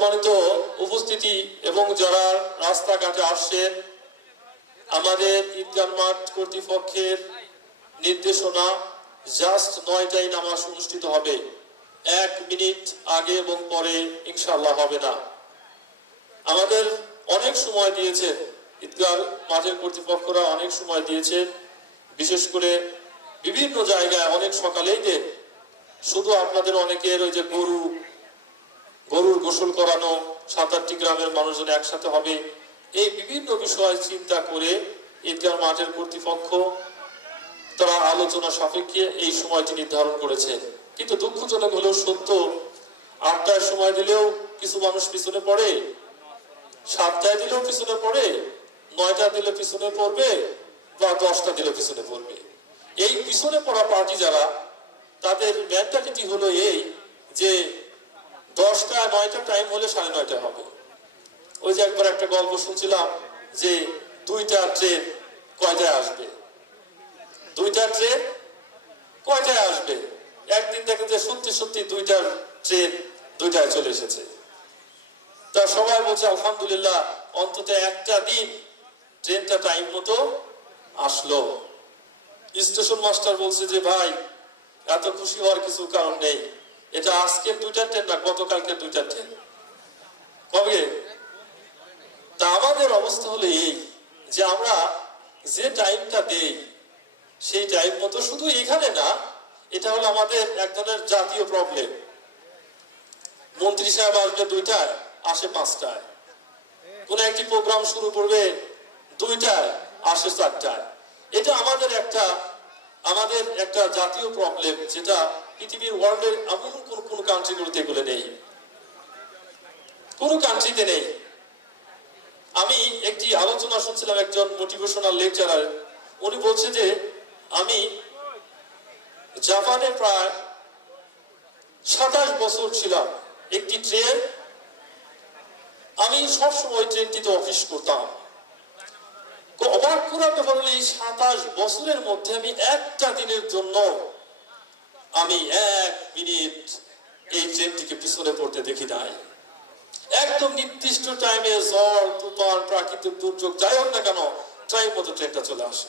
সম্মানিত উপস্থিতি এবং যারা রাস্তাঘাটে আসছেন, আমাদের ঈদগান মাঠ কর্তৃপক্ষের নির্দেশনা জাস্ট নয়টাই নামাজ অনুষ্ঠিত হবে। এক মিনিট আগে এবং পরে ইনশাল্লাহ হবে না। আমাদের অনেক সময় দিয়েছেন, ঈদগাহ মাঠের কর্তৃপক্ষরা অনেক সময় দিয়েছেন। বিশেষ করে বিভিন্ন জায়গায় অনেক সকালেই দেন। শুধু আপনাদের অনেকের ওই যে গরু গরুর গোসল করানো সাত আটটি গ্রামের মানুষজন একসাথে হবে, এই বিভিন্ন বিষয় চিন্তা করে ঈদগাহ মাঠের কর্তৃপক্ষ তারা আলোচনা সাপেক্ষে এই সময়টি নির্ধারণ করেছে। কিন্তু দুঃখজনক হলেও সত্য আটটায় সময় দিলেও কিছু মানুষ পিছনে পড়ে, সাতটায় দিলেও পিছনে পড়ে, নয়টা দিলে পিছনে পড়বে বা দশটা দিলে পিছনে পড়বে। এই পিছনে পড়া পার্টি যারা, তাদের মেন্টালিটি হলো এই যে দশটা, নয়টা টাইম হলে সাড়ে নয়টা হবে। ওই যে একবার একটা গল্প শুনছিলাম যে দুইটা ট্রেন কয়টায় আসবে? দুইটা ট্রেন কয়টায় আসবে? একদিন দেখেন যে সত্যি সত্যি দুইটা ট্রেন দুইটায় চলে এসেছে। তা সবাই বলছে, আলহামদুলিল্লাহ, অন্তত একটা দিন ট্রেনটা টাইম মতো আসলো। স্টেশন মাস্টার বলছে যে, ভাই, এত খুশি হওয়ার কিছু কারণ নেই। এটা আজকের দুইটা ট্রেন না, গতকালকে দুইটা ট্রেন কবে? তা আমাদের অবস্থা হলো এই যে আমরা যে টাইমটা দেই, সেই টাইম মতো শুধু এখানে না, এটা হলো আমাদের এক ধরনের জাতীয় প্রবলেম মন্ত্রী সাহেব আসবে দুইটায়, আসে পাঁচটায়। কোন একটি প্রোগ্রাম শুরু করবে দুইটায়, আসে চারটায়। এটা আমাদের একটা আমাদের একটা জাতীয় প্রবলেম যেটা পৃথিবীর ওয়ার্ল্ডের এমন কোন কোন কান্ট্রিগুলোতে এগুলো নেই। কোন কান্ট্রিতে নেই। আমি একটি আলোচনা শুনছিলাম একজন মোটিভেশনাল লেকচারার উনি বলছে যে, আমি জাপানে প্রায় সাতাশ বছর ছিলাম, একটি ট্রেন আমি সবসময় ট্রেনটিতে অফিস করতাম। তো অবাক করার ব্যাপার হলো সাতাশ বছরের মধ্যে আমি একটা দিনের জন্য আমি এক মিনিট এই ট্রেনটিকে পিছনে পড়তে দেখি নাই। একদম নির্দিষ্ট টাইমে ঝড়, তুফান, প্রাকৃতিক দুর্যোগ, যাই হোক না কেন টাইম মতো ট্রেনটা চলে আসে।